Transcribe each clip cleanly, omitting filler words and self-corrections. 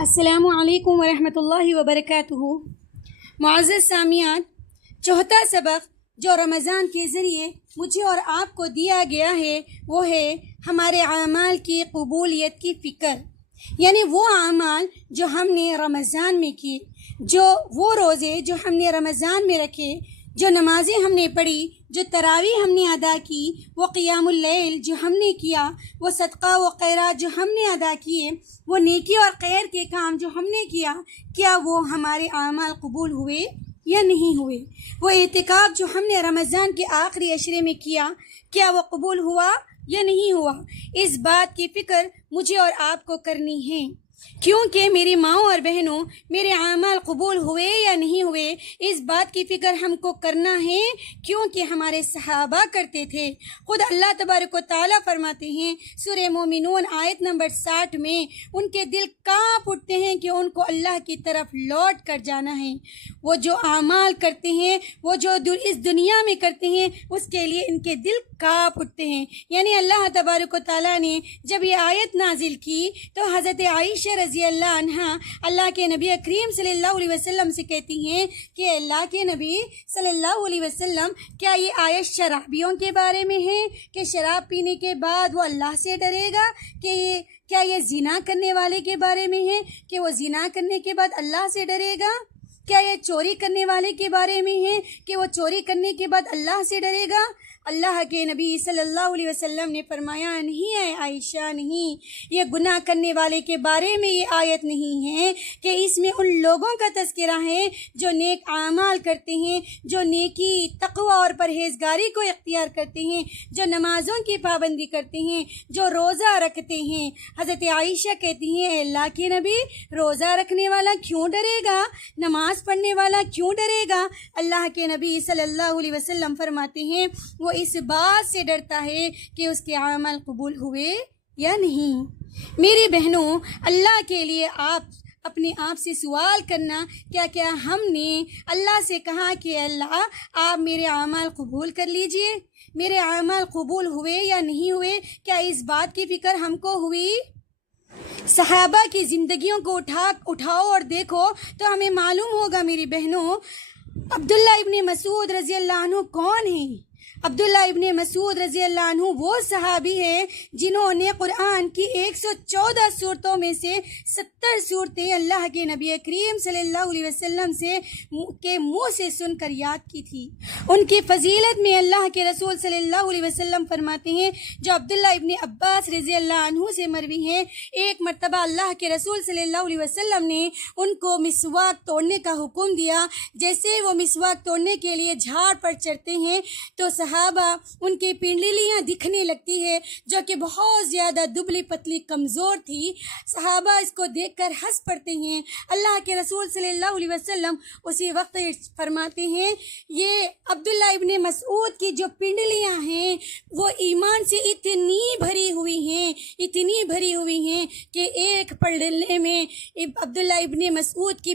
السلام علیکم ورحمۃ اللہ وبرکاتہ۔ معزز سامعین، چوتھا سبق جو رمضان کے ذریعے مجھے اور آپ کو دیا گیا ہے وہ ہے ہمارے اعمال کی قبولیت کی فکر، یعنی وہ اعمال جو ہم نے رمضان میں کیے، وہ روزے جو ہم نے رمضان میں رکھے، جو نمازیں ہم نے پڑھی، جو تراویح ہم نے ادا کی، وہ قیام اللیل جو ہم نے کیا، وہ صدقہ و خیرات جو ہم نے ادا کیے، وہ نیکی اور خیر کے کام جو ہم نے کیا وہ ہمارے اعمال قبول ہوئے یا نہیں ہوئے؟ وہ اعتکاف جو ہم نے رمضان کے آخری عشرے میں کیا وہ قبول ہوا یا نہیں ہوا؟ اس بات کی فکر مجھے اور آپ کو کرنی ہے، کیونکہ میری ماؤں اور بہنوں، میرے اعمال قبول ہوئے یا نہیں ہوئے اس بات کی فکر ہم کو کرنا ہے، کیونکہ ہمارے صحابہ کرتے تھے۔ خود اللہ تبارک و تعالیٰ فرماتے ہیں سورہ مومنون آیت نمبر 60 میں، ان کے دل کانپ اٹھتے ہیں کہ ان کو اللہ کی طرف لوٹ کر جانا ہے۔ وہ جو اعمال کرتے ہیں، وہ جو اس دنیا میں کرتے ہیں، اس کے لیے ان کے دل کانپ اٹھتے ہیں۔ یعنی اللہ تبارک و تعالیٰ نے جب یہ آیت نازل کی تو حضرت عائشہ رضی اللہ عنہ اللہ کے نبی کریم صلی اللہ علیہ وسلم سے کہتی ہیں کہ اللہ کے نبی صلی اللہ علیہ وسلم، کیا یہ آیت شرابیوں کے بارے میں ہے کہ شراب پینے کے بعد وہ اللہ سے ڈرے گا؟ کیا یہ زنا کرنے والے کے بارے میں ہے کہ وہ زنا کرنے کے بعد اللہ سے ڈرے گا؟ کیا یہ چوری کرنے والے کے بارے میں ہے کہ وہ چوری کرنے کے بعد اللہ سے ڈرے گا؟ اللہ کے نبی صلی اللہ علیہ وسلم نے فرمایا، نہیں ہے عائشہ، نہیں، یہ گناہ کرنے والے کے بارے میں یہ آیت نہیں ہے، کہ اس میں ان لوگوں کا تذکرہ ہے جو نیک اعمال کرتے ہیں، جو نیکی، تقوی اور پرہیزگاری کو اختیار کرتے ہیں، جو نمازوں کی پابندی کرتے ہیں، جو روزہ رکھتے ہیں۔ حضرت عائشہ کہتی ہیں، اے اللہ کے نبی، روزہ رکھنے والا کیوں ڈرے گا؟ نماز پڑھنے والا کیوں ڈرے گا؟ اللہ کے نبی صلی اللہ علیہ وسلم فرماتے ہیں وہ اس بات سے ڈرتا ہے کہ اس کے عمل قبول ہوئے یا نہیں۔ میری بہنوں، اللہ کے لیے اپنے آپ سے سوال کرنا، کیا ہم نے اللہ سے کہا کہ اللہ آپ میرے اعمال قبول کر لیجئے؟ میرے اعمال قبول ہوئے یا نہیں ہوئے؟ کیا اس بات کی فکر ہم کو ہوئی؟ صحابہ کی زندگیوں کو اٹھاؤ اور دیکھو تو ہمیں معلوم ہوگا میری بہنوں، عبداللہ ابن مسعود رضی اللہ عنہ کون ہیں؟ عبداللہ ابن مسعود رضی اللہ عنہ وہ صحابی ہیں جنہوں نے قرآن کی 114 صورتوں میں سے 70 صورتیں اللہ کے نبی کریم صلی اللہ علیہ وسلم کے منہ سے سن کر یاد کی تھی۔ ان کی فضیلت میں اللہ کے رسول صلی اللہ علیہ وسلم فرماتے ہیں، جو عبداللہ ابن عباس رضی اللہ عنہ سے مروی ہیں، ایک مرتبہ اللہ کے رسول صلی اللہ علیہ وسلم نے ان کو مسواک توڑنے کا حکم دیا۔ جیسے وہ مسواک توڑنے کے لیے جھاڑ پر چڑھتے ہیں تو صحابہ ان کی پنڈلیاں دکھنے لگتی ہے، جو کہ بہت زیادہ دبلی پتلی کمزور تھی۔ صحابہ اس کو دیکھ کر ہنس پڑتے ہیں۔ اللہ کے رسول صلی اللہ علیہ وسلم اسی وقت فرماتے ہیں، یہ عبداللہ ابن مسعود کی جو پنڈلیاں ہیں وہ ایمان سے اتنی بھری ہوئی ہیں کہ ایک پلڑے میں عبداللہ ابن مسعود کی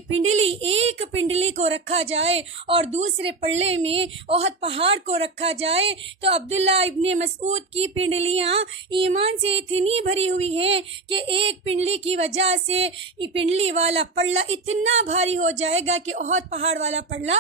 ایک پنڈلی کو رکھا جائے اور دوسرے پلڑے میں احد پہاڑ کو رکھا جائے تو عبداللہ ابن مسعود کی پنڈلیاں ایمان سے اتنی بھری ہوئی ہیں کہ ایک پنڈلی کی وجہ سے پنڈلی والا پلڑا اتنا بھاری ہو جائے گا کہ احد پہاڑ والا پلڑا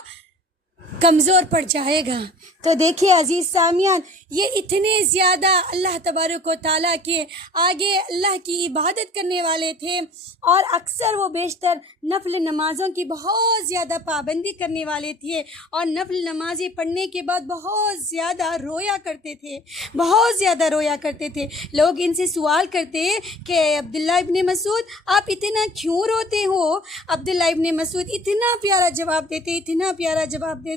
کمزور پڑ جائے گا۔ تو دیکھیے عزیز سامعین، یہ اتنے زیادہ اللہ تبارک و تعالیٰ کے آگے اللہ کی عبادت کرنے والے تھے، اور اکثر وہ بیشتر نفل نمازوں کی بہت زیادہ پابندی کرنے والے تھے، اور نفل نمازیں پڑھنے کے بعد بہت زیادہ رویا کرتے تھے۔ لوگ ان سے سوال کرتے کہ عبداللہ ابن مسعود آپ اتنا کیوں روتے ہو؟ عبداللہ ابن مسعود اتنا پیارا جواب دیتے،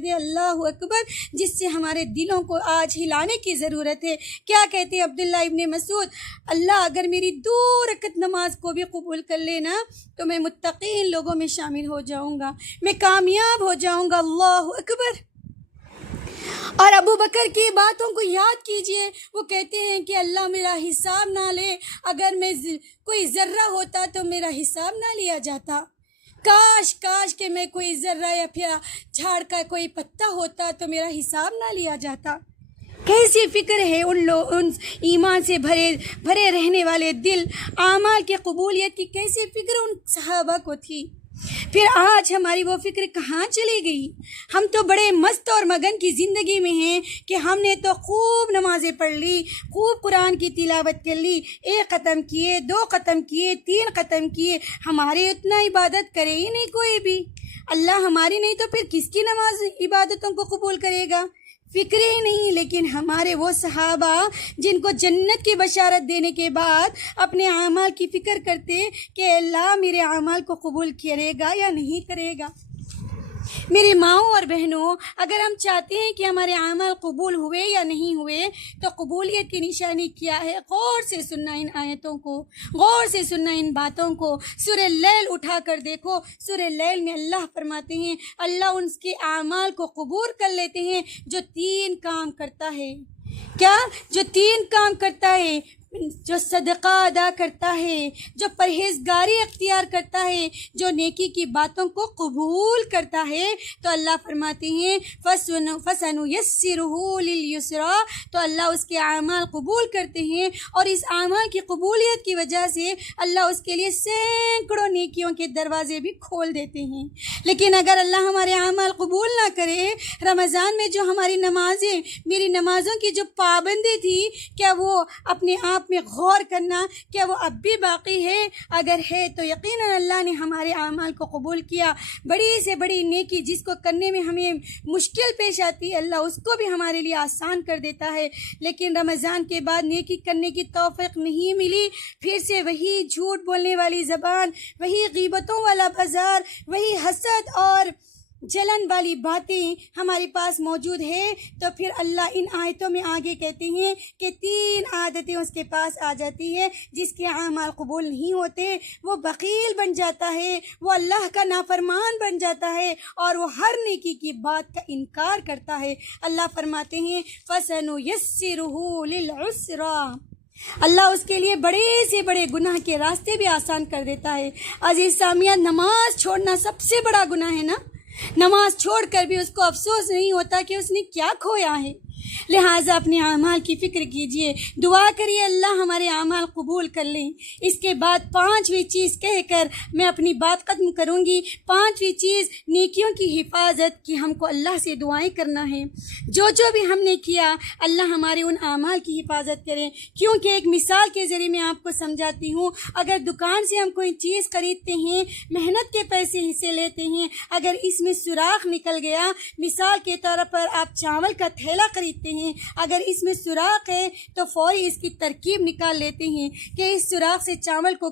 اللہ اکبر، جس سے ہمارے دلوں کو آج ہلانے کی ضرورت ہے۔ کیا کہتے عبداللہ ابن مسعود؟ اللہ اگر میری 2 رکعت نماز کو بھی قبول کر لینا تو میں متقین لوگوں میں شامل ہو جاؤں گا، میں کامیاب ہو جاؤں گا۔ اللہ اکبر۔ اور ابو بکر کی باتوں کو یاد کیجئے، وہ کہتے ہیں کہ اللہ میرا حساب نہ لے، اگر میں کوئی ذرہ ہوتا تو میرا حساب نہ لیا جاتا، کاش کہ میں کوئی ذرہ یا پھر جھاڑ کا کوئی پتا ہوتا تو میرا حساب نہ لیا جاتا۔ کیسی فکر ہے ان ایمان سے بھرے رہنے والے دل، اعمال کی قبولیت کی کیسی فکر ان صحابہ کو تھی۔ پھر آج ہماری وہ فکر کہاں چلی گئی؟ ہم تو بڑے مست اور مگن کی زندگی میں ہیں کہ ہم نے تو خوب نمازیں پڑھ لی، خوب قرآن کی تلاوت کر لی، 1 ختم کیے، 2 ختم کیے، 3 ختم کیے، ہمارے اتنا عبادت کرے ہی نہیں کوئی بھی۔ اللہ ہماری نہیں تو پھر کس کی نماز عبادتوں کو قبول کرے گا؟ فکر ہی نہیں۔ لیکن ہمارے وہ صحابہ جن کو جنت کی بشارت دینے کے بعد اپنے اعمال کی فکر کرتے کہ اللہ میرے اعمال کو قبول کرے گا یا نہیں کرے گا۔ میری ماؤں اور بہنوں، اگر ہم چاہتے ہیں کہ ہمارے اعمال قبول ہوئے یا نہیں ہوئے تو قبولیت کی نشانی کیا ہے؟ غور سے سننا ان آیتوں کو، غور سے سننا ان باتوں کو۔ سورہ لیل اٹھا کر دیکھو، سورہ لیل میں اللہ فرماتے ہیں، اللہ ان کے اعمال کو قبول کر لیتے ہیں جو 3 کام کرتا ہے۔ کیا؟ جو 3 کام کرتا ہے، جو صدقہ ادا کرتا ہے، جو پرہیزگاری اختیار کرتا ہے، جو نیکی کی باتوں کو قبول کرتا ہے، تو اللہ فرماتے ہیں فَسَنُيَسِّرُهُ لِلْيُسْرَىٰ، تو اللہ اس کے اعمال قبول کرتے ہیں، اور اس اعمال کی قبولیت کی وجہ سے اللہ اس کے لیے سینکڑوں نیکیوں کے دروازے بھی کھول دیتے ہیں۔ لیکن اگر اللہ ہمارے اعمال قبول نہ کرے، رمضان میں جو ہماری نمازیں، میری نمازوں کی جو پابندی تھی، کیا وہ اپنے آپ میں غور کرنا، کیا وہ اب بھی باقی ہے؟ اگر ہے تو یقیناً اللہ نے ہمارے اعمال کو قبول کیا۔ بڑی سے بڑی نیکی جس کو کرنے میں ہمیں مشکل پیش آتی ہے، اللہ اس کو بھی ہمارے لیے آسان کر دیتا ہے۔ لیکن رمضان کے بعد نیکی کرنے کی توفیق نہیں ملی، پھر سے وہی جھوٹ بولنے والی زبان، وہی غیبتوں والا بازار، وہی حسد اور جلن والی باتیں ہمارے پاس موجود ہے، تو پھر اللہ ان آیتوں میں آگے کہتے ہیں کہ 3 عادتیں اس کے پاس آ جاتی ہے۔ جس کے اعمال قبول نہیں ہوتے وہ بخیل بن جاتا ہے، وہ اللہ کا نافرمان بن جاتا ہے، اور وہ ہر نیکی کی بات کا انکار کرتا ہے۔ اللہ فرماتے ہیں فَسَنُيَسِّرُهُ لِلْعُسْرَىٰ، اللہ اس کے لیے بڑے سے بڑے گناہ کے راستے بھی آسان کر دیتا ہے۔ عزیز سامعین، نماز چھوڑنا سب سے بڑا گناہ ہے نا۔ نماز چھوڑ کر بھی اس کو افسوس نہیں ہوتا کہ اس نے کیا کھویا ہے۔ لہٰذا اپنے اعمال کی فکر کیجئے، دعا کریے اللہ ہمارے اعمال قبول کر لیں۔ اس کے بعد 5ویں چیز کہہ کر میں اپنی بات ختم کروں گی۔ 5ویں چیز نیکیوں کی حفاظت کی، ہم کو اللہ سے دعائیں کرنا ہے۔ جو بھی ہم نے کیا، اللہ ہمارے ان اعمال کی حفاظت کریں۔ کیونکہ ایک مثال کے ذریعے میں آپ کو سمجھاتی ہوں، اگر دکان سے ہم کوئی چیز خریدتے ہیں، محنت کے پیسے سے لیتے ہیں، اگر اس میں سوراخ نکل گیا، مثال کے طور پر آپ چاول کا تھیلا خریدتے ہیں، اگر اس میں سوراخ ہے تو فوری اس کی ترکیب نکال لیتے ہیں کہ اس سوراخ سے چاول کو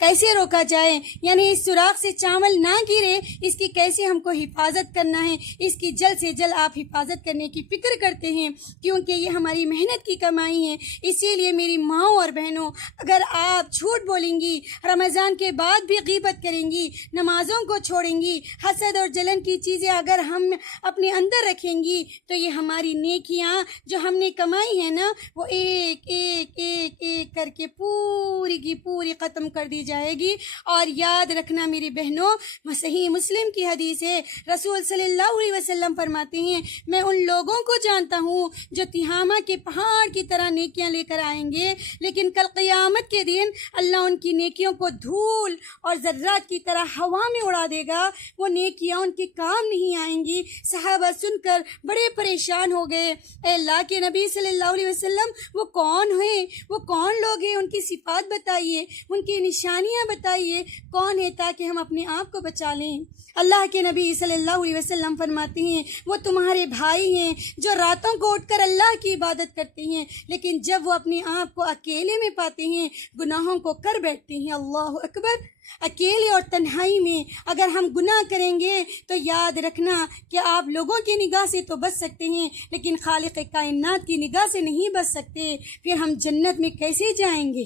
کیسے روکا جائے، یعنی اس سوراخ سے چاول نہ گرے، اس کی کیسے ہم کو حفاظت کرنا ہے، اس کی جلد سے جلد آپ حفاظت کرنے کی فکر کرتے ہیں، کیونکہ یہ ہماری محنت کی کمائی ہے۔ اسی لیے میری ماؤں اور بہنوں، اگر آپ جھوٹ بولیں گی، رمضان کے بعد بھی غیبت کریں گی، نمازوں کو چھوڑیں گی، حسد اور جلن کی چیزیں اگر ہم اپنے اندر رکھیں گی، تو یہ ہماری نیکیاں جو ہم نے کمائی ہے نا، وہ ایک ایک ایک ایک کر کے پوری کی پوری ختم کر دی جائے گی۔ اور یاد رکھنا میری بہنوں، صحیح مسلم کی حدیث ہے، رسول صلی اللہ علیہ وسلم فرماتے ہیں، میں ان لوگوں کو جانتا ہوں جو تہامہ کے پہاڑ کی طرح نیکیاں لے کر آئیں گے، لیکن کل قیامت کے دن اللہ ان کی نیکیوں کو دھول اور ذرات کی طرح ہوا میں اڑا دے گا، وہ نیکیاں ان کے کام نہیں آئیں گی۔ صحابہ سن کر بڑے پریشان ہو گئے، اے اللہ کے نبی صلی اللہ علیہ وسلم، وہ کون ہیں، وہ کون لوگ ہیں، ان کی صفات بتائیے، ان کی نشانیاں بتائیے، کون ہے، تاکہ ہم اپنے آپ کو بچا لیں۔ اللہ کے نبی صلی اللہ علیہ وسلم فرماتے ہیں، وہ تمہارے بھائی ہیں جو راتوں کو اٹھ کر اللہ کی عبادت کرتے ہیں، لیکن جب وہ اپنے آپ کو اکیلے میں پاتے ہیں گناہوں کو کر بیٹھتے ہیں۔ اللہ اکبر! اکیلے اور تنہائی میں اگر ہم گناہ کریں گے تو یاد رکھنا کہ آپ لوگوں کی نگاہ سے تو بچ سکتے ہیں، لیکن خالق کائنات کی نگاہ سے نہیں بچ سکتے، پھر ہم جنت میں کیسے جائیں گے؟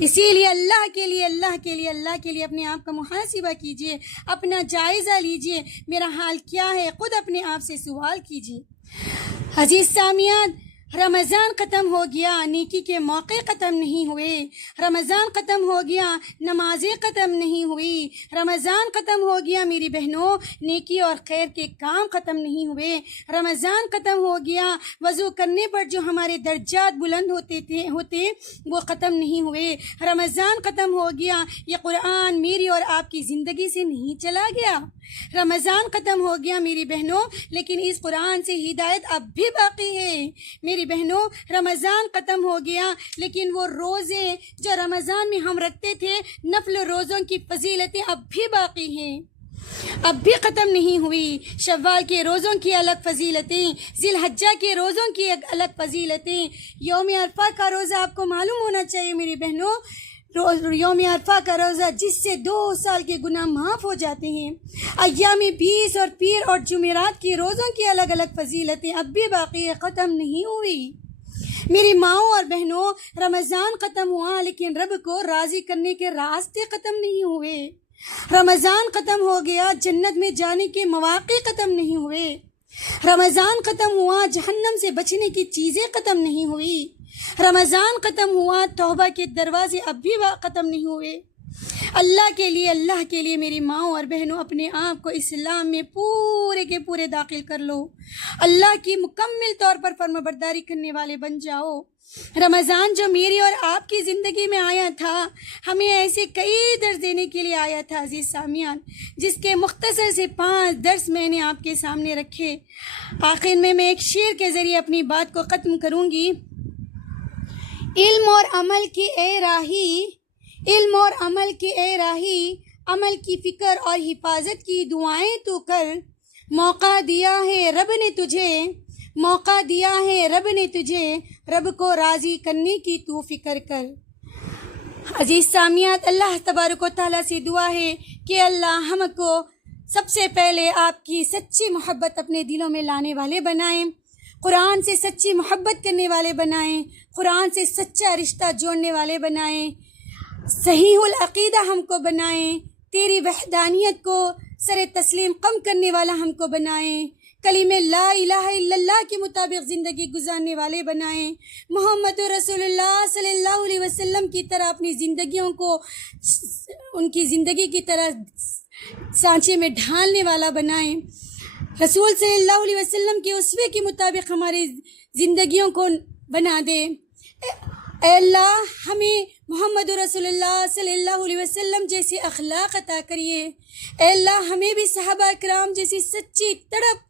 اسی لیے اللہ کے لیے اپنے آپ کا محاسبہ کیجئے، اپنا جائزہ لیجئے، میرا حال کیا ہے، خود اپنے آپ سے سوال کیجئے۔ عزیز سامعین، رمضان ختم ہو گیا، نیکی کے موقع ختم نہیں ہوئے۔ رمضان ختم ہو گیا، نمازیں ختم نہیں ہوئی۔ رمضان ختم ہو گیا میری بہنوں، نیکی اور خیر کے کام ختم نہیں ہوئے۔ رمضان ختم ہو گیا، وضو کرنے پر جو ہمارے درجات بلند ہوتے وہ ختم نہیں ہوئے۔ رمضان ختم ہو گیا، یہ قرآن میری اور آپ کی زندگی سے نہیں چلا گیا۔ رمضان ختم ہو گیا میری بہنوں، لیکن اس قرآن سے ہدایت اب بھی باقی ہے۔ میری بہنوں، رمضان ختم ہو گیا، لیکن وہ روزے جو رمضان میں ہم رکھتے تھے، نفل روزوں کی فضیلتیں اب بھی باقی ہیں، اب بھی ختم نہیں ہوئی۔ شوال کے روزوں کی الگ فضیلتیں، ذی الحجہ کے روزوں کی الگ فضیلتیں۔ یوم عرفہ کا روزہ آپ کو معلوم ہونا چاہیے میری بہنوں، یوم عرفہ کا روزہ جس سے 2 سال کے گناہ معاف ہو جاتے ہیں۔ ایام 20 اور پیر اور جمعرات کی روزوں کی الگ الگ فضیلتیں اب بھی باقی ہے، ختم نہیں ہوئی۔ میری ماؤں اور بہنوں، رمضان ختم ہوا لیکن رب کو راضی کرنے کے راستے ختم نہیں ہوئے۔ رمضان ختم ہو گیا، جنت میں جانے کے مواقع ختم نہیں ہوئے۔ رمضان ختم ہوا، جہنم سے بچنے کی چیزیں ختم نہیں ہوئی۔ رمضان ختم ہوا، توبہ کے دروازے اب بھی ختم نہیں ہوئے۔ اللہ کے لیے میری ماؤں اور بہنوں، اپنے آپ کو اسلام میں پورے کے پورے داخل کر لو، اللہ کی مکمل طور پر فرمانبرداری کرنے والے بن جاؤ۔ رمضان جو میری اور آپ کی زندگی میں آیا تھا، ہمیں ایسے کئی درس دینے کے لیے آیا تھا عزیز سامعین، جس کے مختصر سے 5 درس میں نے آپ کے سامنے رکھے۔ آخر میں ایک شعر کے ذریعے اپنی بات کو ختم کروں گی۔ علم اور عمل کی اے راہی، علم اور عمل کی اے راہی، عمل کی فکر اور حفاظت کی دعائیں تو کر۔ موقع دیا ہے رب نے تجھے، موقع دیا ہے رب نے تجھے، رب کو راضی کرنے کی تو فکر کر۔ عزیز سامعات، اللہ تبارک و تعالیٰ سے دعا ہے کہ اللہ ہم کو سب سے پہلے آپ کی سچی محبت اپنے دلوں میں لانے والے بنائیں، قرآن سے سچی محبت کرنے والے بنائیں، قرآن سے سچا رشتہ جوڑنے والے بنائیں، صحیح العقیدہ ہم کو بنائیں، تیری وحدانیت کو سر تسلیم قم کرنے والا ہم کو بنائیں، کلمہ لا الہ الا اللہ کے مطابق زندگی گزارنے والے بنائیں، محمد رسول اللہ صلی اللہ علیہ وسلم کی طرح اپنی زندگیوں کو ان کی زندگی کی طرح سانچے میں ڈھالنے والا بنائیں، رسول صلی اللہ علیہ وسلم کے اسوے کے مطابق ہماری زندگیوں کو بنا دے۔ اے اللہ، ہمیں محمد رسول اللہ صلی اللہ علیہ وسلم جیسے اخلاق عطا کریے۔ اے اللہ، ہمیں بھی صحابہ کرام جیسی سچی تڑپ،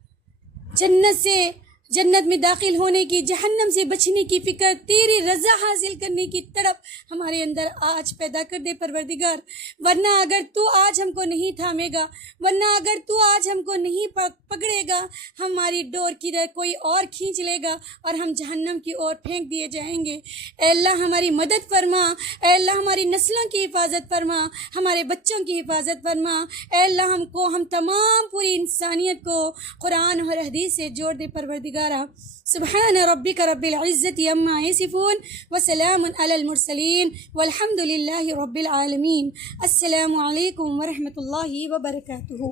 جنت میں داخل ہونے کی، جہنم سے بچنے کی فکر، تیری رضا حاصل کرنے کی تڑپ ہمارے اندر آج پیدا کر دے پروردگار، ورنہ اگر تو آج ہم کو نہیں تھامے گا، ورنہ اگر تو آج ہم کو نہیں پکڑے گا، ہماری ڈور کدھر کوئی اور کھینچ لے گا اور ہم جہنم کی اور پھینک دیے جائیں گے۔ اے اللہ ہماری مدد فرما، اے اللہ ہماری نسلوں کی حفاظت فرما، ہمارے بچوں کی حفاظت فرما۔ اے اللہ ہم تمام پوری انسانیت کو قرآن اور حدیث سے جوڑ دے پروردگار۔ سبحان ربک رب العزت عما یصفون وسلام علی المرسلین والحمد للہ رب العالمین۔ السلام علیکم ورحمۃ اللہ وبرکاتہ۔